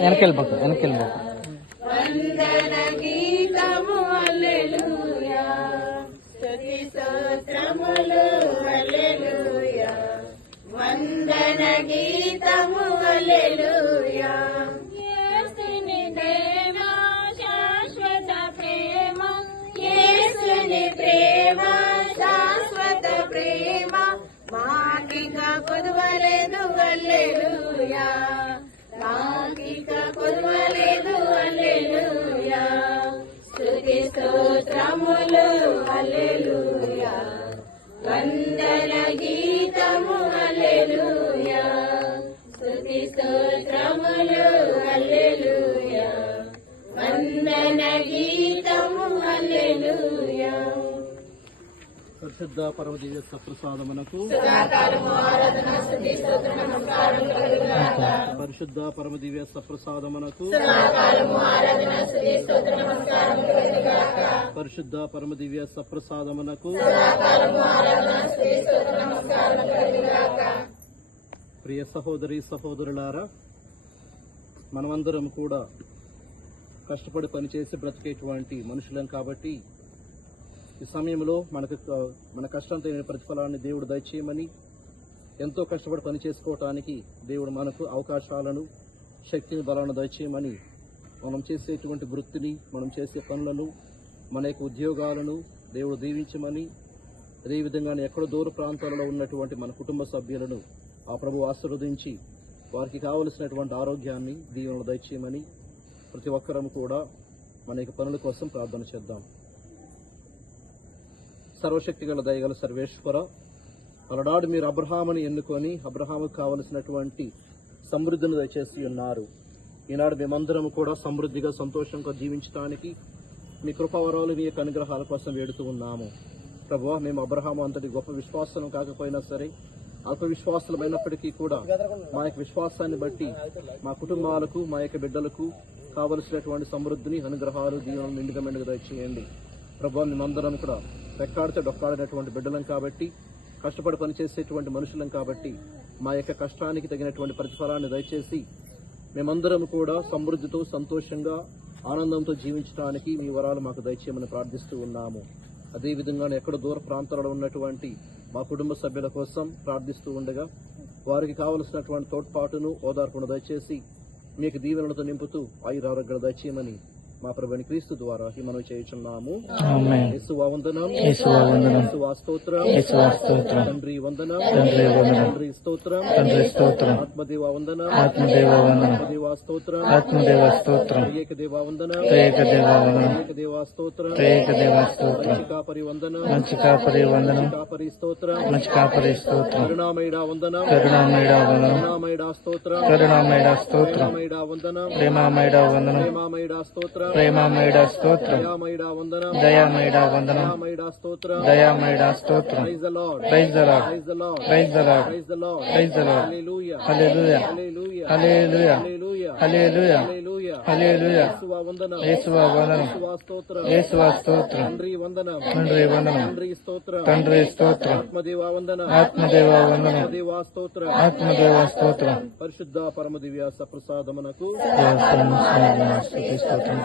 వెనకెళ్ళిపోతుంది వందన గీతము హల్లెలూయా, స్తుతి స్తోత్రములు హల్లెలూయా, వందన గీతము హల్లెలూయా. యేసుని ప్రేమ శాశ్వత ప్రేమ, యేసుని ప్రేమ శాశ్వత ప్రేమ, మాకిక కొదువలేదు హల్లెలూయా, మాకిక కొదువలేదు హల్లెలూయా, స్తుతి స్తోత్రములు హల్లెలూయా, వందన గీతము హల్లెలూయా, స్తుతి స్తోత్రములు హల్లెలూయా, వందన గీతము హల్లెలూయా. పరిశుద్ధ పరమ దివ్య సప్రసాదమునకు పరిశుద్ధ పరమ దివ్య సప్రసాదమునకు పరిశుద్ధ పరమ దివ్య సప్రసాదమునకు ప్రియ సహోదరి సహోదరులారా, మనమందరం కూడా కష్టపడి పనిచేసి బ్రతికేటువంటి మనుషులం కాబట్టి ఈ సమయంలో మన కష్టంతో అయిన ప్రతిఫలాన్ని దేవుడు దయచేయమని, ఎంతో కష్టపడి పని చేసుకోవటానికి దేవుడు మనకు అవకాశాలను, శక్తిని, బలాన్ని దయచేయమని, మనం చేసేటువంటి వృత్తిని, మనం చేసే పనులను, మన యొక్క ఉద్యోగాలను దేవుడు దీవించమని, అదేవిధంగానే ఎక్కడో దూర ప్రాంతాలలో ఉన్నటువంటి మన కుటుంబ సభ్యులను ఆ ప్రభువు ఆశీర్వదించి వారికి కావలసినటువంటి ఆరోగ్యాన్ని, దీవెనలు దయచేయమని ప్రతి ఒక్కరము కూడా మన యొక్క పనుల కోసం ప్రార్థన చేద్దాం. సర్వశక్తిగల దయగల సర్వేశ్వర, అలనాడు మీరు అబ్రహాముని ఎన్నుకొని అబ్రహాముకు కావలసినటువంటి సమృద్ధిని దయచేసి ఉన్నారు. ఈనాడు మేమందరం కూడా సమృద్ధిగా, సంతోషంగా జీవించడానికి మీ కృపావరాలు, మీ యొక్క అనుగ్రహాల కోసం వేడుతూ ఉన్నాము. ప్రభువా, మేము అబ్రహాము అంతటి గొప్ప విశ్వాసం కాకపోయినా సరే, అల్ప విశ్వాసులమైనప్పటికీ కూడా మా యొక్క విశ్వాసాన్ని బట్టి మా కుటుంబాలకు, మా యొక్క బిడ్డలకు కావలసినటువంటి సమృద్ధిని, అనుగ్రహాలు, దీవెనలు మెండుగా దయచేయండి. ప్రభువా, మేమందరం కూడా రెక్కాడితే డొక్కాడినటువంటి బిడ్డలం కాబట్టి, కష్టపడి పనిచేసేటువంటి మనుషులం కాబట్టి, మా యొక్క కష్టానికి తగినటువంటి ప్రతిఫలాన్ని దయచేసి మేమందరం కూడా సమృద్ధితో, సంతోషంగా, ఆనందంతో జీవించడానికి మీ వరాలు మాకు దయచేయమని ప్రార్థిస్తూ ఉన్నాము. అదేవిధంగా ఎక్కడ దూర ప్రాంతాలలో ఉన్నటువంటి మా కుటుంబ సభ్యుల కోసం ప్రార్థిస్తూ ఉండగా వారికి కావలసినటువంటి తోడ్పాటును, ఓదార్పును దయచేసి మీకు దీవెనలతో నింపుతూ ఆయురారోగ్యాలు దయచేయమని మా ప్రభువైన క్రీస్తు ద్వారా మనం చేయుచున్నాము. యేసువా వందనం, యేసువా స్తోత్రం, తండ్రి వందనం, తండ్రి స్తోత్రం, ఆత్మదేవా వందనం, ఆత్మదేవా స్తోత్రం, ఏకదేవా వందనం, ఏకదేవా స్తోత్రం, మంచికాపరి వందనం, మంచికాపరి స్తోత్రం, కరుణామయుడా వందనం, కరుణామయుడా స్తోత్రం, కరుణామయుడా వందనం, ప్రేమామయుడా స్తోత్రం, ప్రేమామయుడా స్తోత్రం, దయామయుడా వందనం, దయామయుడా వందనం, స్తోత్రం, దయామయుడా స్తోత్రం. Praise the Lord, praise the Lord, praise the Lord, praise the Lord, praise the Lord, praise the Lord. Hallelujah, hallelujah, hallelujah, hallelujah, hallelujah, hallelujah, hallelujah. యేసువా వందనం, యేసువా వందనం, యేసువా స్తోత్రం, యేసువా స్తోత్రం. తండ్రి వందనం, తండ్రి వందనం, తండ్రి స్తోత్రం, తండ్రి స్తోత్రం. ఆత్మదేవా వందనం, ఆత్మదేవా వందనం, ఆత్మదేవా స్తోత్రం, ఆత్మదేవా స్తోత్రం. పరిశుద్ధ పరమ దివ్య సప్రసాదమునకు స్తుతి స్తోత్రం.